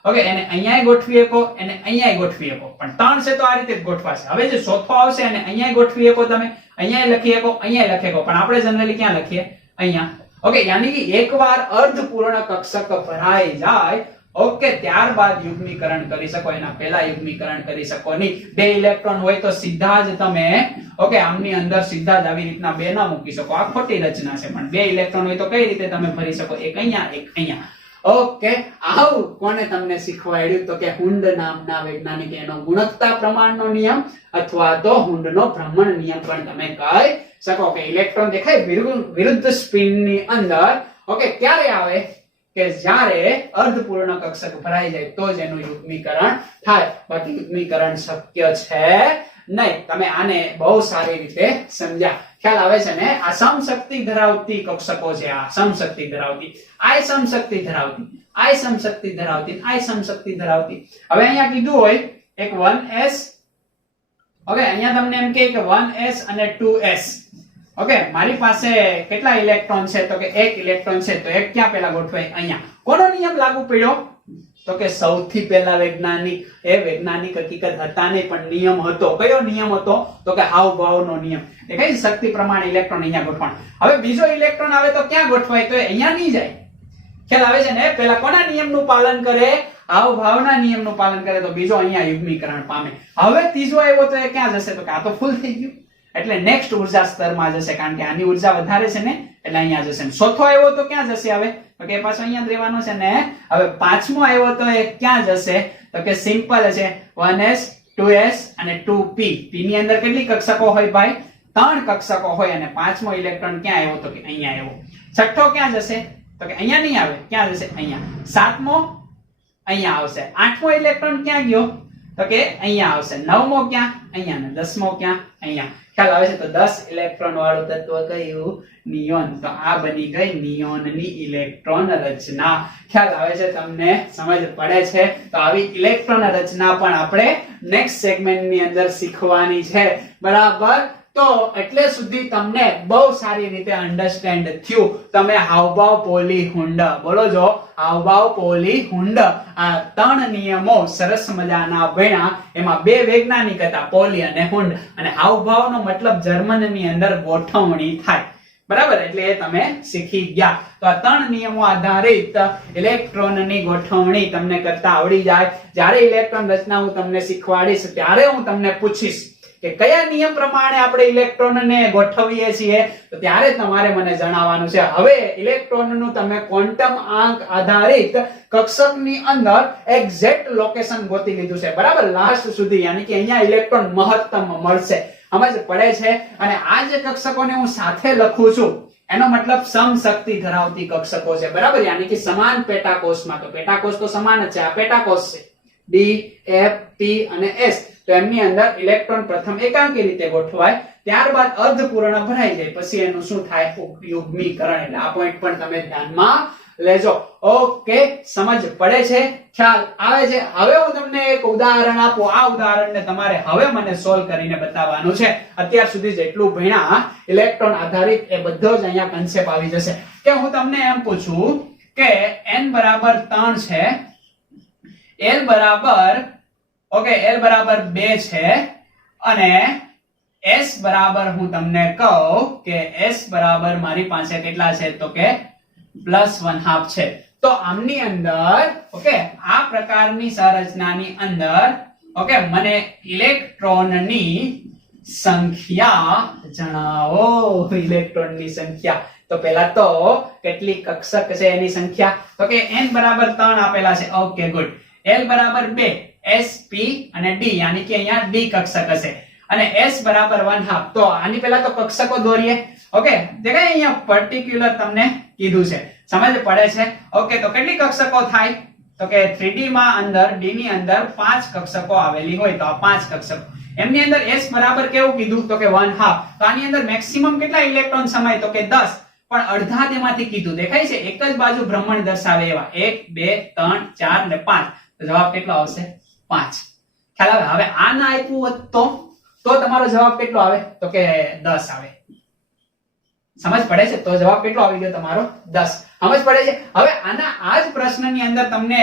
ઓકે, એને અહીંયા ગોઠવી શકો, એને અહીંયા ગોઠવી શકો. પણ 3 છે તો આ રીતે જ ગોઠવાશે. હવે જે ચોથો આવશે એને અહીંયા ગોઠવી શકો તમે, અહીંયા લખી શકો, અહીંયા લખી શકો. પણ આપણે જનરલી ક્યાં લખીએ? અહીંયા. ઓકે, યાની કે એકવાર અર્ધપૂર્ણ કક્ષક ભરાઈ જાય, ઓકે, ત્યારબાદ યુગ્મીકરણ કરી શકો. એના પહેલા યુગ્મીકરણ કરી શકો નહીં. 2 ઇલેક્ટ્રોન હોય તો સીધા જ તમે ઓકે આમની અંદર સીધા જ આવી રીતના 2 ના મૂકી શકો. આ ખોટી રચના છે. પણ 2 ઇલેક્ટ્રોન હોય તો કઈ રીતે તમે ભરી શકો? એક અહીંયા, એક અહીંયા. ઓકે, આવું કોને તમને શીખવાડ્યું? તો કે હુન્ડ નામના વૈજ્ઞાનિકે એનો ગુણકતા પ્રમાણનો નિયમ અથવા તો હુન્ડનો ભ્રમણ નિયમ પણ તમે કહી શકો. કે ઇલેક્ટ્રોન દેખાય વિરુદ્ધ સ્પિનની અંદર ઓકે ક્યારે આવે? કે જ્યારે અર્ધપૂર્ણ કક્ષક ભરાઈ જાય તો જ એનું યુગ્મીકરણ થાય. બાકી યુગ્મીકરણ શક્ય છે નહીં. તમે આને બહુ સારી રીતે સમજ્યા. ખ્યાલ આવે છે ને? આ સમશક્તિ ધરાવતી કક્ષકો છે, આ સમશક્તિ ધરાવતી, આ સમશક્તિ ધરાવતી, આ સમશક્તિ ધરાવતી, આ સમશક્તિ ધરાવતી. હવે અહીંયા કીધું હોય એક 1s, ઓકે, અહીંયા તમને એમ કહે કે 1s અને 2s. ઓકે, મારી પાસે કેટલા ઇલેક્ટ્રોન છે? તો કે એક ઇલેક્ટ્રોન છે, તો એક ક્યાં પેલા ગોઠવાય? અહીંયા. કોનો નિયમ લાગુ પડ્યો? તો કે સૌથી પહેલા વૈજ્ઞાનિક, એ વૈજ્ઞાનિક હકીકત હતા નહીં પણ નિયમ હતો. કયો નિયમ હતો? તો કે હાવભાવનો નિયમ. એ કઈ શક્તિ પ્રમાણે ઇલેક્ટ્રોન અહીંયા ગોઠવણ. હવે બીજો ઇલેક્ટ્રોન આવે તો ક્યાં ગોઠવાય? તો અહીંયા નહીં જાય. ખ્યાલ આવે છે ને? પહેલા કોના નિયમનું પાલન કરે? હાવભાવના નિયમનું પાલન કરે તો બીજો અહીંયા યુગ્મીકરણ પામે. હવે ત્રીજો આવ્યો તો એ ક્યાં જશે? તો કે આ તો ફૂલ થઈ ગયું, એટલે નેક્સ્ટ ઉર્જા સ્તરમાં જશે, કારણ કે આની ઉર્જા વધારે છે ને, એટલે અહીંયા જશે. ચોથો આવ્યો તો ક્યાં જશે? હવે તો કે પાછો અહીંયા જ રહેવાનો છે ને. હવે પાંચમો આવ્યો તો એ ક્યાં જશે? તો કે સિમ્પલ છે, 1s 2s અને 2p. p ની અંદર કેટલી કક્ષકો હોય ભાઈ? 3 કક્ષકો હોય. અને પાંચમો ઇલેક્ટ્રોન ક્યાં આવ્યો? તો કે અહીંયા આવ્યો. છઠ્ઠો ક્યાં જશે? તો કે અહીંયા નહીં આવે. ક્યાં જશે? અહીંયા. સાતમો અહીંયા આવશે. આઠમો ઇલેક્ટ્રોન ક્યાં ગયો? તો કે અહીંયા આવશે. નવમો ક્યાં? અહીંયા. ને 10મો ક્યાં? અહીંયા. ખ્યાલ આવે છે? તો 10 ઇલેક્ટ્રોન વાળું તત્વ કયું? નિયોન. તો આ બની ગઈ નિયોનની ઇલેક્ટ્રોન રચના. ખ્યાલ આવે છે તમને? સમજ પડે છે? તો આવી ઇલેક્ટ્રોન રચના પણ આપણે નેક્સ્ટ સેગમેન્ટની અંદર શીખવાની છે, બરાબર? તો એટલે સુધી તમને બહુ સારી રીતે અન્ડરસ્ટેન્ડ થયું. તમે હાવભાવ પોલીહુંડ બોલો છો, હાવભાવ પોલીહુંડ, આ 3 નિયમો સરસ મજાના ભણ્યા. એમાં 2 વૈજ્ઞાનિક હતા, પોલી અને હુંડ. અને હાવભાવનો મતલબ જર્મનની અંદર ગોઠવણી થાય, બરાબર? એટલે એ તમે શીખી ગયા. તો આ 3 નિયમો આધારિત ઇલેક્ટ્રોનની ગોઠવણી તમને કરતા આવડી જાય. જ્યારે ઇલેક્ટ્રોન રચના હું તમને શીખવાડીશ ત્યારે હું તમને પૂછીશ કે કયા નિયમ પ્રમાણે આપણે ઇલેક્ટ્રોનને ગોઠવીએ છીએ, તો ત્યારે તમારે મને જણાવવાનું છે. હવે ઇલેક્ટ્રોનનું તમે ક્વોન્ટમ આંક આધારિત કક્ષકની અંદર એક્ઝેક્ટ લોકેશન ગોતી લીધું છે, બરાબર? લાસ્ટ સુધી, યાની કે અહીંયા ઇલેક્ટ્રોન મહત્તમ મળશે. સમજ પડે છે? અને આ જે કક્ષકોને હું સાથે લખું છું એનો મતલબ સમશક્તિ ધરાવતી કક્ષકો છે, બરાબર? યાની કે સમાન પેટાકોષમાં. તો પેટાકોષ તો સમાન જ છે, આ પેટાકોષ છે, D F P અને S. તો એમની અંદર ઇલેક્ટ્રોન પ્રથમ એકાંકી રીતે ગોઠવાય, ત્યારબાદ અર્ધપૂર્ણ ભરાઈ જાય, પછી એનું શું થાય? યુગ્મીકરણ. એટલે આ પોઈન્ટ પણ તમે ધ્યાનમાં લેજો. ઓકે, સમજ પડે છે? ખ્યાલ આવે છે? હવે હું તમને એક ઉદાહરણ આપું. આ ઉદાહરણને તમારે હવે મને સોલ્વ કરીને બતાવવાનું છે. અત્યાર સુધી જેટલું ભણ્યા ઇલેક્ટ્રોન આધારિત એ બધો જ અહીંયા કન્સેપ્ટ આવી જશે. કે હું તમને એમ પૂછું કે n બરાબર 3 છે, l બરાબર ઓકે l બરાબર 2 છે, અને s બરાબર હું તમને કહું કે s બરાબર મારી પાસે કેટલા છે? તો કે +1/2 છે. તો આમની અંદર ઓકે આ પ્રકારની સંરચનાની અંદર ઓકે મને ઇલેક્ટ્રોનની સંખ્યા જણાવો. ઇલેક્ટ્રોનની સંખ્યા. તો પહેલા તો કેટલી કક્ષક છે એની સંખ્યા? તો કે n બરાબર 3 આપેલા છે. Okay good. l બરાબર 2, s p અને d, યાની કે અહીંયા d કક્ષક હશે, અને s બરાબર 1/2. તો આની પહેલા તો કક્ષકો દોરીએ. ઓકે, દેખાય અહીંયા પર્ટિક્યુલર તમને કીધું છે, સમજ પડે છે? ઓકે, તો કેટલી કક્ષકો થાય? તો કે 3D માં અંદર d ની અંદર 5 કક્ષકો આવેલી હોય, તો આ 5 કક્ષકો. એમની અંદર s બરાબર કેવું કીધું? તો કે 1/2. તો આની અંદર મેક્સિમમ કેટલા ઇલેક્ટ્રોન સમાય? તો કે 10. પણ અડધા તેમાંથી કીધું, દેખાય છે? એક જ બાજુ ભ્રમણ દર્શાવે એવા 1 2 3 4 અને 5. તો જવાબ કેટલો આવશે? 5. ખ્યાલ આવે? હવે આ ના આપ્યું હોત તો તમારો જવાબ કેટલો આવે? તો કે 10 આવે. સમજ પડે છે? તો જવાબ કેટલો આવી ગયો તમારો? 10. સમજ પડે છે? હવે આના આ જ પ્રશ્નની અંદર તમને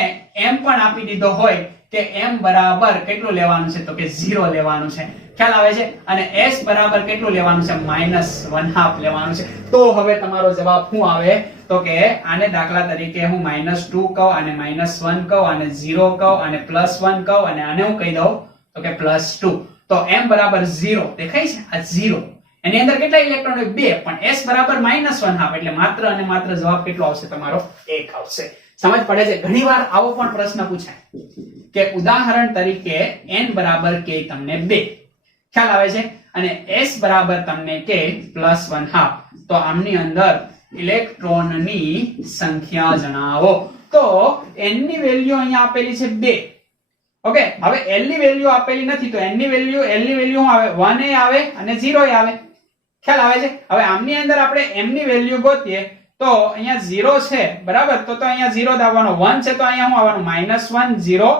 m પણ આપી દીધો હોય કે m બરાબર કેટલું લેવાનું છે? તો કે 0 લેવાનું છે. ખ્યાલ આવે છે? અને s બરાબર કેટલું લેવાનું છે? -1/2 લેવાનું છે. તો હવે તમારો જવાબ શું આવે? તો કે આને દાખલા તરીકે હું -2 કહું, આને -1 કહું, આને 0 કહું, આને +1 કહું, અને આને હું કહી દઉં તો કે +2. તો m બરાબર 0 દેખાય છે? આ 0. એની અંદર કેટલા ઇલેક્ટ્રોન હોય? 2. પણ s બરાબર -1/2 એટલે માત્ર અને માત્ર જવાબ કેટલો આવશે તમારો? 1 આવશે. સમજ પડે છે? ઘણીવાર આવો પણ પ્રશ્ન પૂછાય કે ઉદાહરણ તરીકે n બરાબર કે તમને 2. ખ્યાલ આવે છે? અને s બરાબર તમને કે +1/2. તો આમની અંદર ઇલેક્ટ્રોનની સંખ્યા જણાવો. તો n ની વેલ્યુ અહીંયા આપેલી છે 2. ઓકે, હવે l ની વેલ્યુ આપેલી નથી, તો n ની વેલ્યુ l ની વેલ્યુ શું આવે? 1 એ આવે અને 0 એ આવે. ખ્યાલ આવે છે? હવે આમની અંદર આપણે m ની વેલ્યુ ગોતીએ તો અહીંયા 0 છે બરાબર, તો અહીંયા 0 જ આવવાનો, 1 છે તો અહીંયા શું આવવાનું -1 0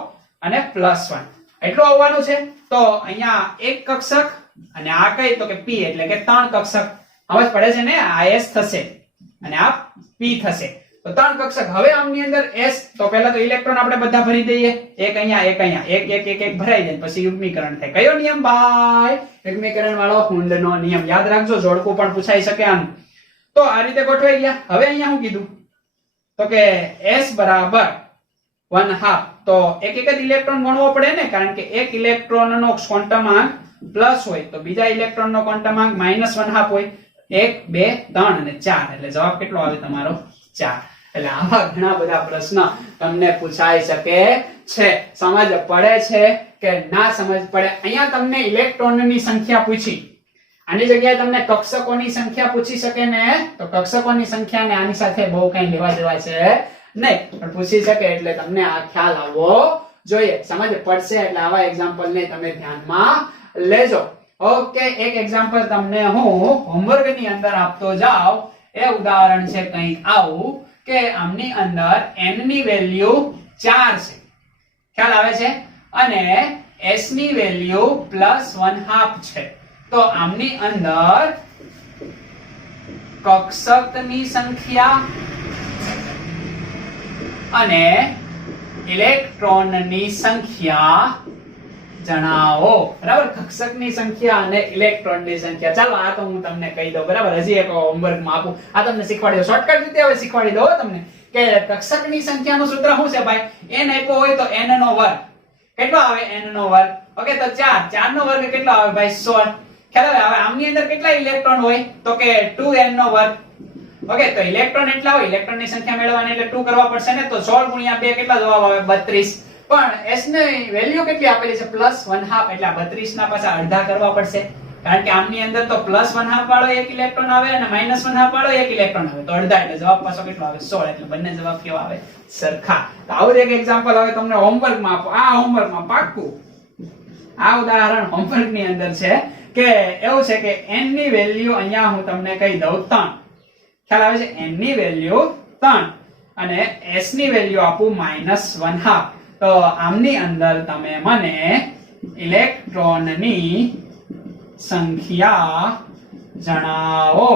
અને +1 એટલું આવવાનું છે. તો અહીંયા એક કક્ષક અને આ કઈ તો કે p એટલે કે ત્રણ કક્ષક. સમજ પડે છે ને? આ s થશે અને આ p થશે, તો ત્રણ કક્ષક. હવે આમની અંદર s તો પહેલા તો ઇલેક્ટ્રોન આપણે બધા ભરી દઈએ, એક અહીંયા એક ભરાઈ જાય પછી યુગ્મીકરણ થાય. કયો નિયમ ભાઈ? યુગ્મીકરણ વાળો હુંડનો નિયમ. યાદ રાખજો, જોડકું પણ પૂછાઈ શકે આનું. તો આ રીતે ગોઠવાઈ ગયા. હવે અહીંયા શું કીધું તો કે s બરાબર 1/2, તો એક જ ઇલેક્ટ્રોન ગણવો પડે ને, કારણ કે એક ઇલેક્ટ્રોનનો ક્વોન્ટમાંક પ્લસ હોય તો બીજા ઇલેક્ટ્રોનનો ક્વોન્ટમાંક -1/2 હોય. 1 2 3 અને 4 એટલે જવાબ કેટલો આવે તમારો? 4. એટલે આવા ઘણા બધા પ્રશ્ન તમને પૂછાઈ શકે છે. સમજ પડે છે કે ના સમજ પડે? અહીંયા તમને ઇલેક્ટ્રોનની સંખ્યા પૂછી, આની જગ્યાએ તમને કક્ષકોની સંખ્યા પૂછી શકે ને, તો કક્ષકોની સંખ્યા ને આની સાથે બહુ કઈ લેવા દેવા છે નહીં, પણ પૂછી શકે એટલે તમને આ ખ્યાલ આવવો જોઈએ. સમજ પડશે એટલે આવા એક્ઝામ્પલ ને તમે ધ્યાનમાં લેજો. ઓકે, એક એક્ઝામ્પલ તમને હું હોમવર્ક ની અંદર આપતો જાઉં. એ ઉદાહરણ છે કંઈક આવું કે આમની અંદર n ની વેલ્યુ 4 છે, ખ્યાલ આવે છે, અને s ની વેલ્યુ +1/2 છે. તો આમની અંદર કક્ષકની સંખ્યા અને ઇલેક્ટ્રોનની સંખ્યા જણાવો. બરાબર, કક્ષકની સંખ્યા અને ઇલેક્ટ્રોનની સંખ્યા. ચાલો આ તો હું તમને કહી દઉં બરાબર, હજી એક હોમવર્ક માં આપું. આ તમને શીખવાડી દઉં, શોર્ટકટ રીતે હવે શીખવાડી દઉં તમને કે કક્ષકની સંખ્યાનું સૂત્ર શું છે ભાઈ? n આપ્યો હોય તો n નો વર્ગ કેટલો આવે? n નો વર્ગ. ઓકે, તો 4 નો વર્ગ કેટલો આવે ભાઈ? 16. ખ્યાલ આવે? હવે આમની અંદર કેટલા ઇલેક્ટ્રોન હોય તો કે 2n નો વર્ગ. ઓકે, તો ઇલેક્ટ્રોન એટલા હોય, ઇલેક્ટ્રોનની સંખ્યા મેળવવાની એટલે 2 કરવા પડશે ને, તો 16 × 2 કેટલા જવાબ આવે? 32. પણ s ની વેલ્યુ કેટલી આપેલી છે? +1/2, એટલે 32 ના પાછા અડધા કરવા પડશે, કારણ કે આમની અંદર તો +1/2 વાળો એક ઇલેક્ટ્રોન આવે અને -1/2 વાળો એક ઇલેક્ટ્રોન આવે, તો અડધા એટલે જવાબ પાછો કેટલો આવે? 16. એટલે બંને જવાબ કેવા આવે? સરખા. તો આવું એક એક્ઝામ્પલ હવે તમને હોમવર્ક માં આપો. આ હોમવર્ક માં પાક્કું આ ઉદાહરણ હોમવર્ક ની અંદર છે કે એવું છે કે n ની વેલ્યુ અહીંયા હું તમને કહી દઉં 3. ખ્યાલ આવે છે? n ની વેલ્યુ 3 અને s ની વેલ્યુ આપું -1/2. તો આમની અંદર તમે મને ઇલેક્ટ્રોનની સંખ્યા જણાવો.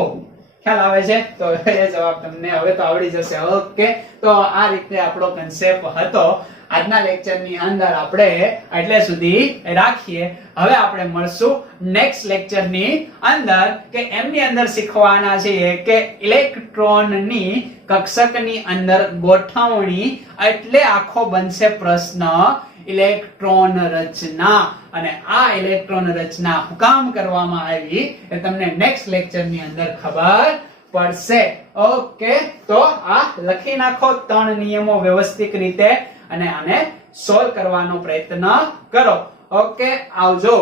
ખ્યાલ આવે છે? તો એ જવાબ તમને હવે તો આવડી જશે. ઓકે, તો આ રીતે આપણો કન્સેપ્ટ હતો આજના લેક્ચરની અંદર. આપણે એટલે સુધી રાખીએ. હવે આપણે મળશું નેક્સ્ટ લેક્ચરની અંદર કે એમની અંદર શીખવાના છે કે ઇલેક્ટ્રોનની કક્ષકની અંદર ગોઠવણી, એટલે આખો બનશે પ્રશ્ન ઇલેક્ટ્રોન રચના. અને આ ઇલેક્ટ્રોન રચના શું કામ કરવામાં આવી એ તમને નેક્સ્ટ લેક્ચરની અંદર ખબર પડશે. ઓકે, તો આ લખી નાખો 3 નિયમો વ્યવસ્થિત રીતે અને આને સોલ્વ કરવાનો પ્રયત્ન કરો. ઓકે, આવજો.